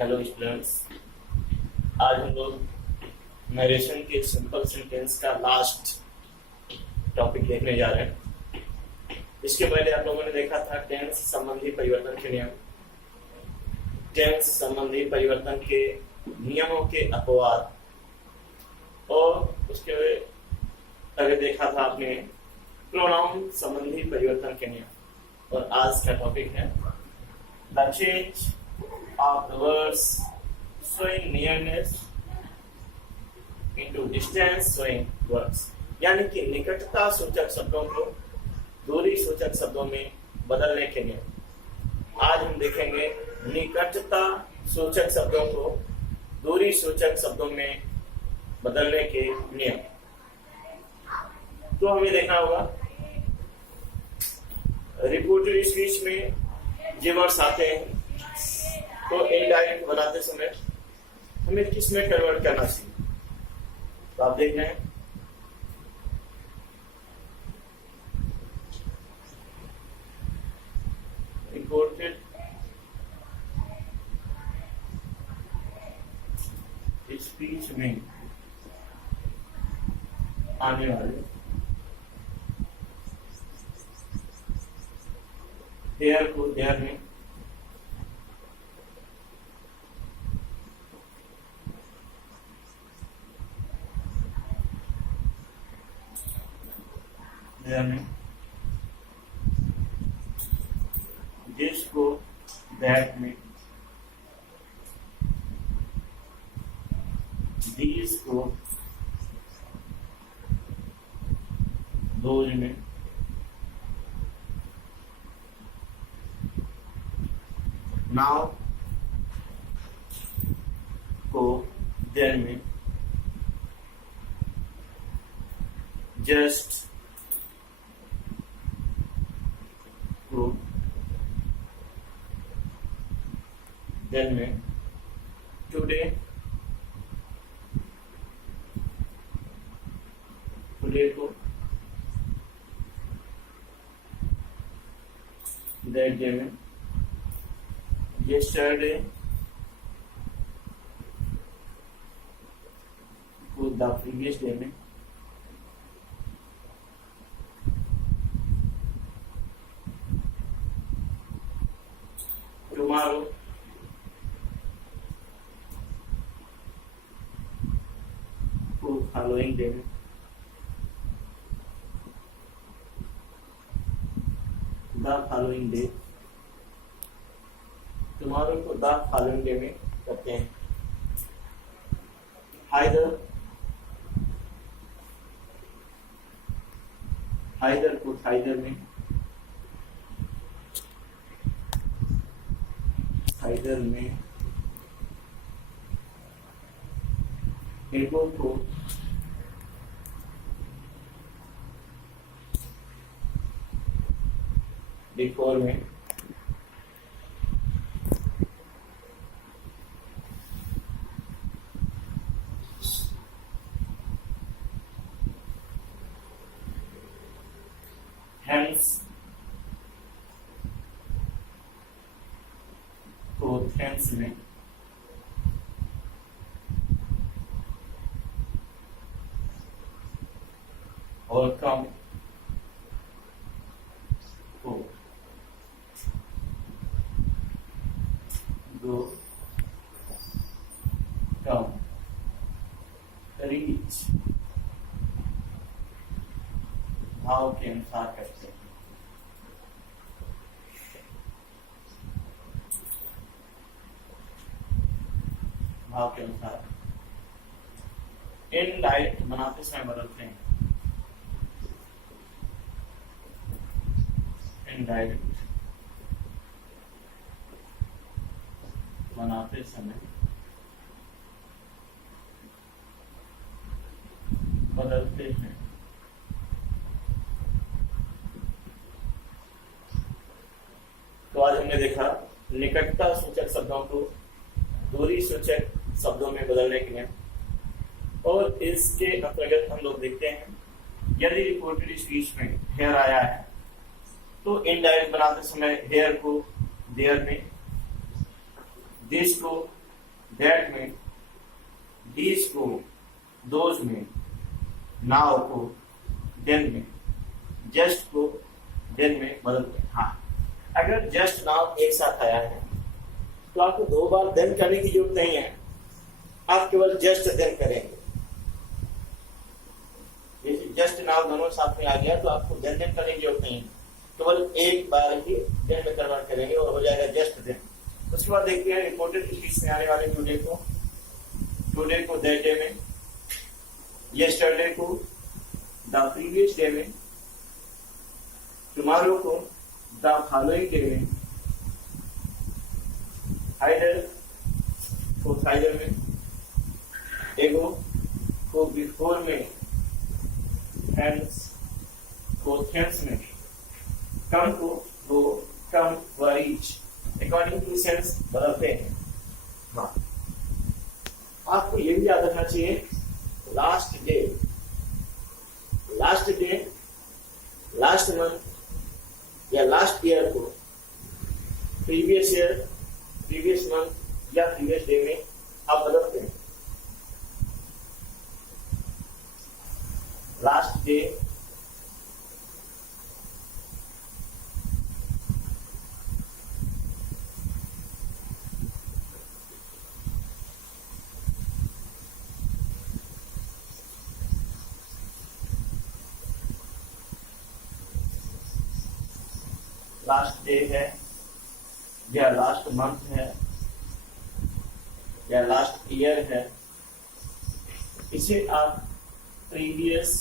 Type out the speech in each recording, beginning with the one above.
Hello students, आज हम लोग नरेशन के सिंपल सेंटेंस का लास्ट टॉपिक देखने जा रहे हैं। इसके पहले आप लोगों ने देखा था टेंस संबंधी परिवर्तन के नियम, टेंस संबंधी परिवर्तन के नियमों के अपवाद, और उसके पहले देखा था आपने प्रोनाउन संबंधी परिवर्तन के नियम। और आज का टॉपिक है the change of the words showing nearness into distance showing words, यानी कि निकटता सूचक शब्दों को दूरी सूचक शब्दों में बदलने के नियम। आज हम देखेंगे निकटता सूचक शब्दों को दूरी सूचक शब्दों में बदलने के नियम। तो हमें देखना होगा रिपोर्टेड स्पीच में जो वर्ड्स आते हैं तो इनडायरेक्ट बनाते समय हमें किस में कन्वर्ट करना चाहिए। तो आप देख रहे हैं रिपोर्टेड स्पीच में आने वाले देयर को देयर में जिसको दैट में दीज को दोज में नाउ को देयर में जस्ट देन में टुडे को दैट डे में yesterday को द प्रीवियस डे में tomorrow को following day में the following day tomorrow को the following day में करते हैं। हाइदर को थाइदर में हाइदर में एगो को बिफोर में हेंस को थेंस में और कम को गो कम रीच भाव के अनुसार करते हैं। भाव के अनुसार इनडायरेक्ट बनाते समय बदलते हैं। इनडायरेक्ट बनाते समय बदलते हैं। तो आज हमने देखा निकटता सूचक शब्दों को दूरी सूचक शब्दों में बदलने के लिए, और इसके अंतर्गत हम लोग देखते हैं यदि रिपोर्टेड स्पीच में हेयर आया है तो इनडायरेक्ट बनाते समय हेयर को देयर में, दिस को दैट में, दीज को दोज में, नाउ को देन में, जस्ट को देन में बदलते हैं। हाँ, अगर जस्ट नाउ एक साथ आया है तो आपको दो बार देन करने की जरूरत नहीं है, आप केवल जस्ट देन करेंगे। जस्ट नाउ दोनों साथ में आ गया तो आपको देन देन करने की जरूरत नहीं है, केवल एक बार ही देन में कन्वर्ट करेंगे और हो जाएगा जस्ट देन। उसके बाद देखते हैं रिपोर्टेड इंग्लिश में आने वाले टुडे को दैट डे में, यस्टरडे को द प्रीवियस डे में, टुमारो को द फॉलोइंग डे में, हाइडर को थाइडर में, एगो को बिफोर में, हैंड्स को थेंस में, कम को गो, कम व रीच, अकॉर्डिंग टू सेंस बदलते हैं। हाँ, आपको ये भी याद रखना चाहिए लास्ट डे, लास्ट मंथ या लास्ट ईयर को प्रीवियस ईयर, प्रीवियस मंथ या प्रीवियस डे में आप बदलते हैं। लास्ट डे, लास्ट डे है या लास्ट मंथ है या लास्ट ईयर है, इसे आप प्रीवियस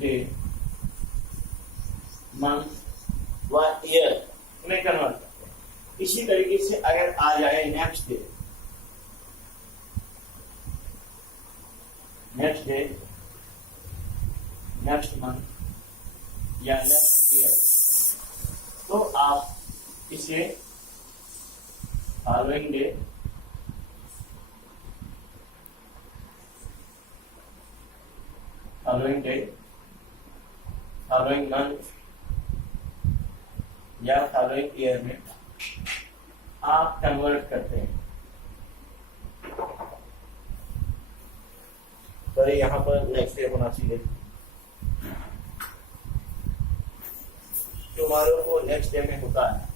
डे, मंथ व ईयर में कन्वर्ट करते हैं। इसी तरीके से अगर आ जाए नेक्स्ट डे, नेक्स्ट मंथ या नेक्स्ट ईयर, तो आप इसे फॉलोइंग डे, फॉलोइंग मंथ या फॉलोइंग ईयर में आप कन्वर्ट करते हैं। तो यहाँ पर नेक्स्ट डे होना चाहिए। टुमारो को नेक्स्ट डे में होता है,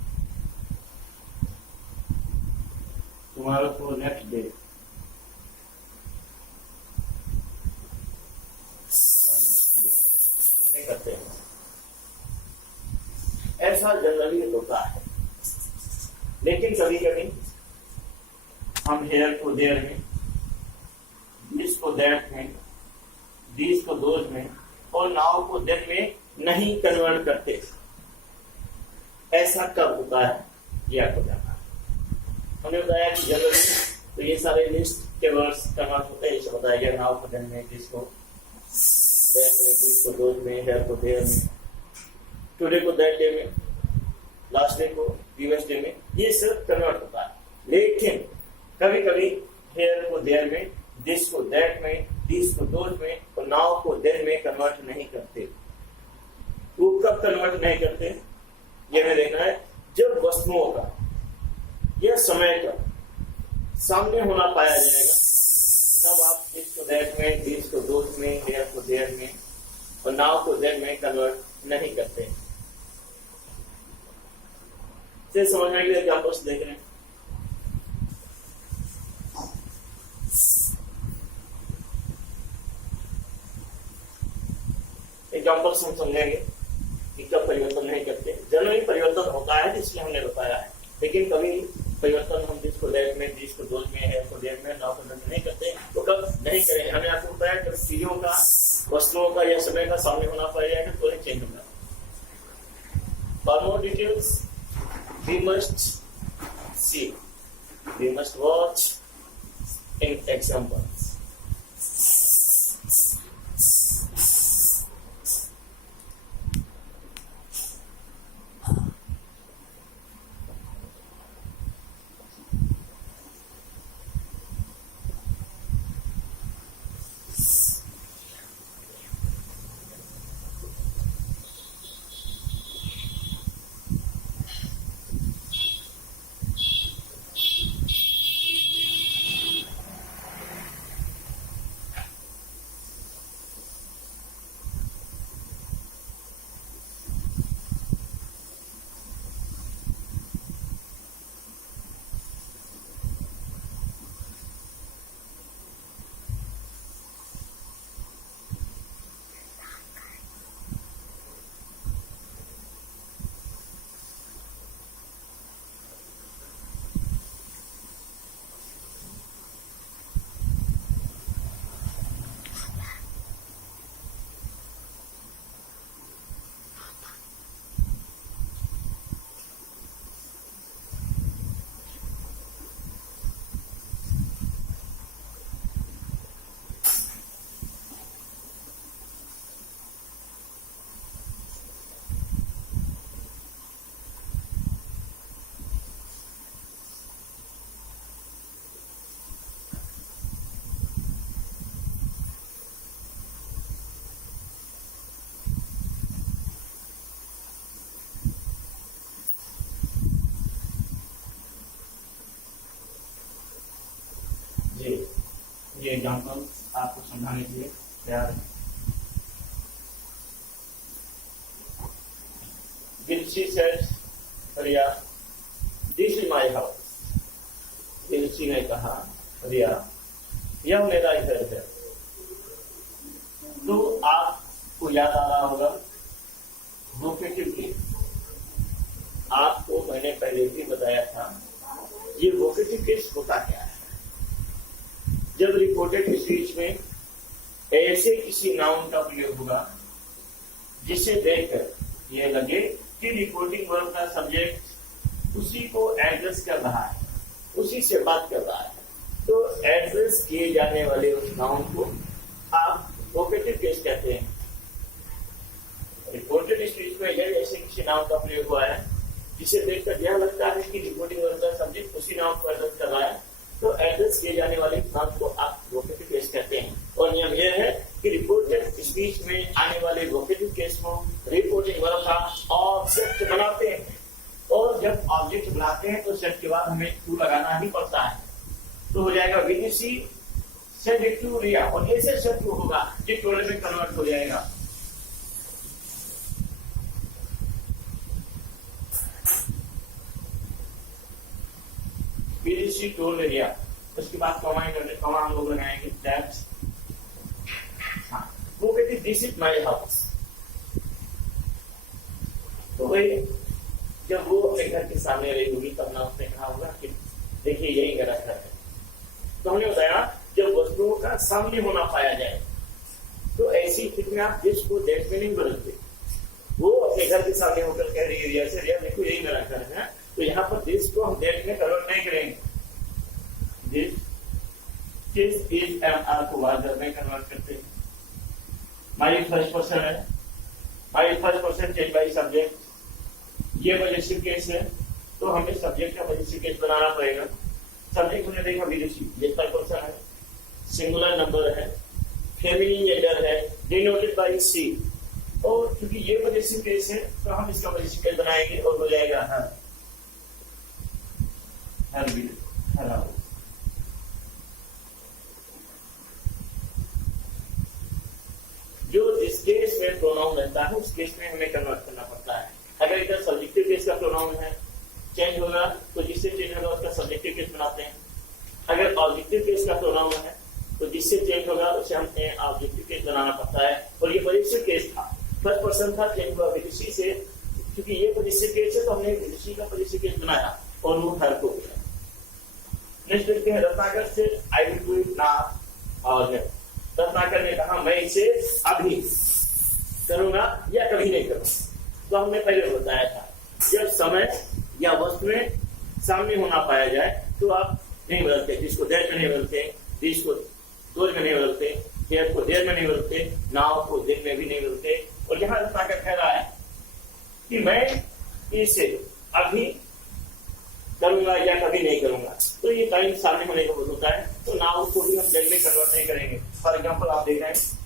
टुमारो को नेक्स्ट डे, करते हैं। ऐसा जनरली होता है, लेकिन कभी कभी हम हेयर को देयर में, दिस को दैट में, दिस को दोज में और नाउ को देन में नहीं कन्वर्ट करते। ऐसा कब होता है ये आपको जानना है। हमने बताया कि जनरली तो ये सारे लिस्ट के वर्ड्स कन्वर्ट होते हैं, इसे बताया गया। नाउ को देन में, दिस को दैट में, दिस को दोज में, हेयर को देयर में, टुडे को दैट डे में, लास्ट डे को प्रीवियस डे में, ये सब कन्वर्ट होता है। लेकिन कभी कभी हेयर को देयर में, दिस को दैट में, दिस को दोज में और नाउ को देन में कन्वर्ट नहीं करते। वो कब कन्वर्ट नहीं करते ये हमें देखना है, जब वस्तुओं का या समय का सामने होना पाया जाएगा तब आप दिस को दैट में, दिस को दोज में, हेयर को देयर में और नाउ को देन में कन्वर्ट नहीं करते। से समझने के लिए एग्जाम्पल्स देख रहे हैं। एग्जाम्पल्स हम समझेंगे कि कब परिवर्तन नहीं करते। जनरली परिवर्तन होता है इसलिए हमने बताया है, लेकिन कभी परिवर्तन हम जिसको दैट में, जिसको दोज में, हेयर को देयर में, नाउ को देन में नहीं करते। तो कब नहीं करेंगे, हमने आपको बताया जब चीजों का, वस्तुओं का या समय का सामने होना पाया जाएगा तो ही चेंज होगा। For more details, we must see, we must watch in examples. Example आपको समझाने के लिए तैयार है। दिलसी said, Riya this is my house. दिलसी ने कहा रिया यह मेरा घर है। तो आपको याद आ रहा होगा वोकेटिव केस, आपको मैंने पहले भी बताया था। ये वोकेटिव केस होता क्या है? जब रिपोर्टेड स्पीच में ऐसे किसी नाउन का प्रयोग होगा जिसे देखकर यह लगे कि रिपोर्टिंग वर्ब का सब्जेक्ट उसी को एड्रेस कर रहा है, उसी से बात कर रहा है, तो एड्रेस किए जाने वाले उस नाउन को आप वोकेटिव केस कहते हैं। रिपोर्टेड स्पीच में यदि ऐसे किसी नाउन का प्रयोग हुआ है जिसे देखकर यह लगता है कि रिपोर्टिंग वर्ब का सब्जेक्ट उसी नाउन को एड्रेस कर रहा है, तो एड्रेस किए जाने वाले नाउन को आप वोकेटिव केस कहते हैं। और नियम यह है कि रिपोर्टेड स्पीच में आने वाले वोकेटिव केस को रिपोर्टिंग वर्ब का ऑब्जेक्ट बनाते हैं, और जब ऑब्जेक्ट बनाते हैं तो सेट के बाद हमें टू लगाना ही पड़ता है। तो हो जाएगा विदेशी सेड टू रिया, और ऐसे सेट टू होगा जो टोल में कन्वर्ट हो जाएगा। विदेशी टोल रिया, उसके बाद कॉमा हम लोग लगाएंगे दैट। वो कहती दिस इज माई हाउस। तो वही जब वो अपने घर के सामने रही होगी तब ना उसने कहा होगा कि देखिए यही मेरा घर है। तो हमने बताया जब वस्तुओं का सामने होना पाया जाए तो ऐसी स्थिति में आप दिस को दैट में नहीं बदलते। वो अपने घर के सामने होकर कह रही है रिया से, रिया देखो यही मेरा घर है, तो यहाँ पर दिस को हम दैट में कन्वर्ट नहीं करेंगे। दिस इज एम को वादर में कन्वर्ट करते हैं। माई फर्स्ट पर्सन है, my first person change by subject, ये पॉजिटिव केस है तो हमें सब्जेक्ट का पॉजिटिव केस बनाना पड़ेगा। सब्जेक्ट हमने देखा विदेशी, ये फर्स्ट पर्सन है, सिंगुलर नंबर है, फेमिनिन जेंडर है, डिनोटेड बाई सी, और क्योंकि ये पॉजिटिव केस है तो हम इसका पॉजिटिव केस बनाएंगे और हो जाएगा हर भी हरा। जो इस केस में प्रोनाउन रहता है उस केस में हमें कन्वर्ट करना पड़ता है। अगर इधर सब्जेक्टिव केस का प्रोनाउन है चेंज होगा तो जिससे चेंज होगा उसका सब्जेक्टिव केस बनाते हैं। अगर ऑब्जेक्टिव केस का प्रोनाउन है तो जिससे चेंज होगा उसे हमें ऑब्जेक्टिव केस बनाना पड़ता है। और ये पॉजिटिव केस था, फर्स्ट पर्सन था, चेंज हुआ विदेशी से, क्योंकि ये पॉजिटिव केस है तो हमने विदेशी का पॉजिटिव केस बनाया और वो हर को गया। नेक्स्ट देखते हैं रत्नाकर से, I will do it now. और रत्नाकर ने कहा मैं इसे अभी करूंगा या कभी नहीं करूंगा। तो हमने पहले बताया था जब समय या वस्तुएं सामने होना पाया जाए तो आप नहीं बदलते, जिसको देर में नहीं बदलते, दिस को दोज में नहीं बदलते, देर को देर में नहीं बदलते, नाव को देर में भी नहीं बदलते। और यहाँ रत्नाकर कह रहा है कि मैं इसे अभी करूंगा या कभी नहीं करूंगा, तो ये टाइम सामने होने का होता है, तो नाउ को भी हम देर में कन्वर्ट नहीं करेंगे। फॉर एग्जाम्पल आप देख रहे हैं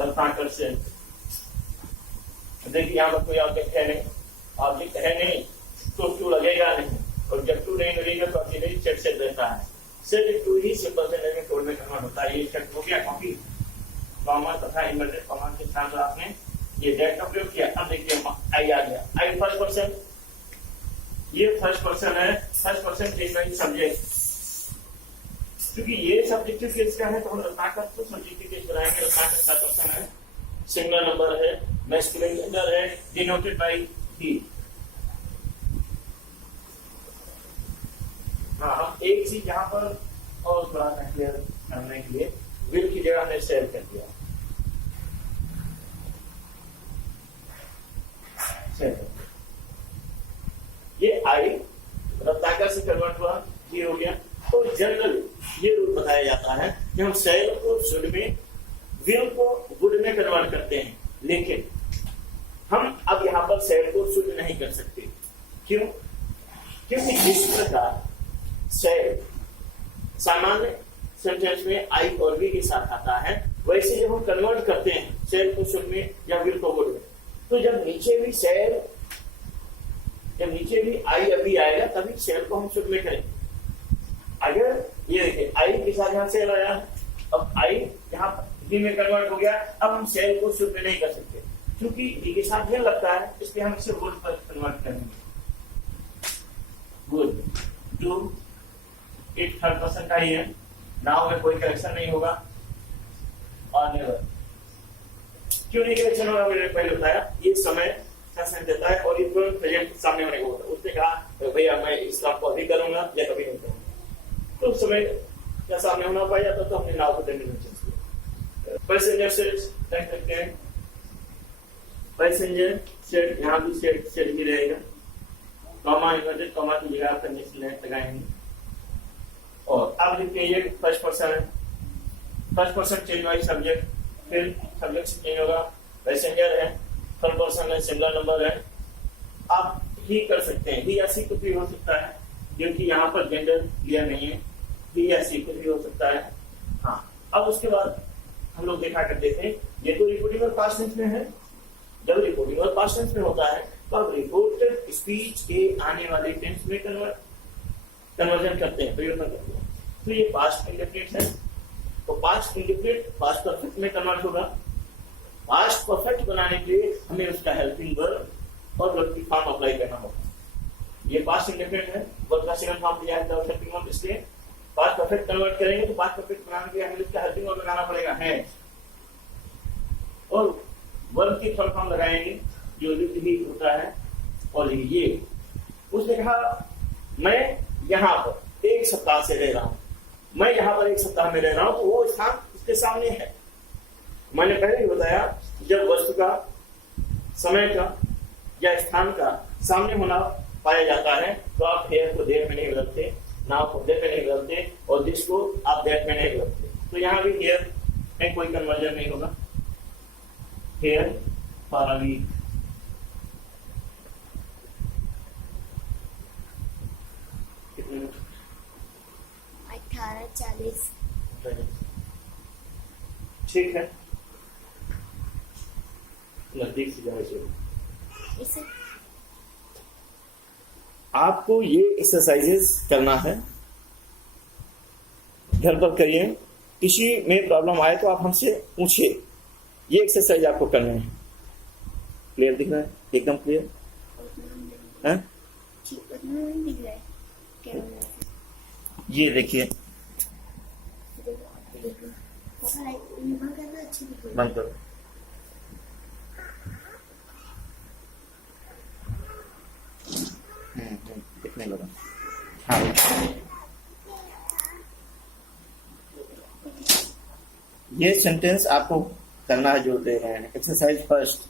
रत्नाकर से, देखिए यहाँ पर कोई ऑब्जेक्ट है नहीं, ऑब्जेक्ट है नहीं तो टू लगेगा नहीं, और जब टू नहीं लगेगा तो अकेले ही सेट रहता है। सेट टू ही सिंपल सेट में टोल में कन्वर्ट होता है। ये सेट हो गया कॉपी कॉमा तथा इन्वर्टेड कॉमा के साथ आपने ये दैट का प्रयोग किया। अब देखिए आई आ गया, आई फर्स्ट पर्सन, ये फर्स्ट पर्सन है, first person change by subject, क्योंकि ये सब्जेक्टिव केस का है तो हम रत्नाकर तो सब्जेक्टिव केस बनाएंगे। रत्नाकर फर्स्ट पर्सन है, सिंगुलर नंबर है, मैस्कुलिन जेंडर है, डिनोटेड बाई ही। हाँ, हम एक चीज यहाँ पर और थोड़ा सा क्लियर करने के लिए विल की जगह हमने सेव कर दिया। ये आई रत्नाकर से कन्वर्ट हुआ, ये हो गया। तो जनरल ये रूल बताया जाता है कि हम शैल को शुड में, विल को वुड में कन्वर्ट करते हैं, लेकिन हम अब यहाँ पर शैल को शुड नहीं कर सकते। क्यों? क्योंकि जिस प्रकार शैल सामान्य सेंटेंस में आई और वी के साथ आता है, वैसे जब हम कन्वर्ट करते हैं शैल को शुड में या विल को वुड में, तो जब नीचे भी शैल जब नीचे भी आई अभी आएगा तभी सेल को हम शुरू में करेंगे। अगर ये देखिए आई के साथ यहाँ सेल आया, अब आई यहाँ बी में कन्वर्ट हो गया, अब हम सेल को शुरू में नहीं कर सकते क्योंकि बी के साथ वेल लगता है, इसलिए हम इसे वुड पर कन्वर्ट करेंगे। Good to it third person का ही है, नाउ में कोई करेक्शन नहीं होगा और नेवर। क्यों नहीं करेक्शन होगा मैंने पहले बताया, ये समय का सेंस देता है और ये तुरंत प्रेजेंट सामने होने को होता है। उसने कहा तो भैया मैं इस काम को अभी करूंगा या कभी नहीं करूंगा, तो उस समय क्या सामने होना पाया जाता तो हमने नाउ को देने में चेंज किया। पैसेंजर सेट देख सकते हैं, पैसेंजर सेट यहाँ भी सेट भी रहेगा, कॉमा इन्वर्टेड कॉमा की जगह पर नेक्स्ट लाइन लगाएंगे। और अब देखिए ये फर्स्ट पर्सन है, first person change wise subject, फिर सब्जेक्ट चेंज होगा, पैसेंजर है, थर्ड पर्सन है, सिंगुलर नंबर है। आप ही कर सकते हैं, ही या सी कुछ भी हो सकता है क्योंकि यहाँ पर जेंडर क्लियर नहीं है, ही या सी कुछ भी हो सकता है। हाँ, अब उसके बाद हम लोग देखा करते थे ये तो रिपोर्टिंग और पास्ट टेंस में है। जब रिपोर्टिंग और पास्ट टेंस में होता है तो आप रिपोर्टेड स्पीच के आने वाले टेंस में कन्वर्जन करते हैं, परिवर्तन करते हैं। तो ये पास्ट इंडेफिनिट है, तो पास्ट इंडेफिनिट पास्ट परफेक्ट में कन्वर्ट होगा। पास्ट परफेक्ट बनाने के लिए हमें उसका हेल्पिंग वर्ब और वर्ब की फॉर्म अप्लाई करना होगा। ये पास्ट इंडेफिनिट है, वर्ब का सेकंड फॉर्म दिया है हेल्पिंग वर्ब, इसलिए पास्ट परफेक्ट कन्वर्ट करेंगे तो पास्ट परफेक्ट बनाने के लिए हमें उसका हेल्पिंग वर्ब लगाना पड़ेगा है, और वर्ब की थर्ड फॉर्म लगाएंगे जो भी होता है। और ये उसने कहा मैं यहाँ पर एक सप्ताह से रह रहा हूँ, मैं यहाँ पर एक सप्ताह में रह रहा हूँ, तो वो स्थान उसके सामने है। मैंने पहले ही बताया जब वस्तु का, समय का या स्थान का सामने होना पाया जाता है तो आप हेयर को देर में नहीं बदलते, नाउ को देर में नहीं बदलते और दिस को आप देर में नहीं बदलते। तो यहाँ भी हेयर में कोई कन्वर्जन नहीं होगा। हेयर फॉर अ वीक, कितने 18:40। ठीक है, नजदीक से जाना चाहिए। इसे आपको ये एक्सरसाइजेस करना है, घर पर करिए। किसी में प्रॉब्लम आए तो आप हमसे पूछिए, ये एक्सरसाइज आपको करने हैं। क्लियर दिख रहा है? एकदम क्लियर है? उतना नहीं दिख रहा है कैमरा से। ये देखिए, बंद करना अच्छी दिख रही है। बंद करो। दिखने लगा। हाँ, ये सेंटेंस आपको करना है जो दे रहे हैं। Exercise first,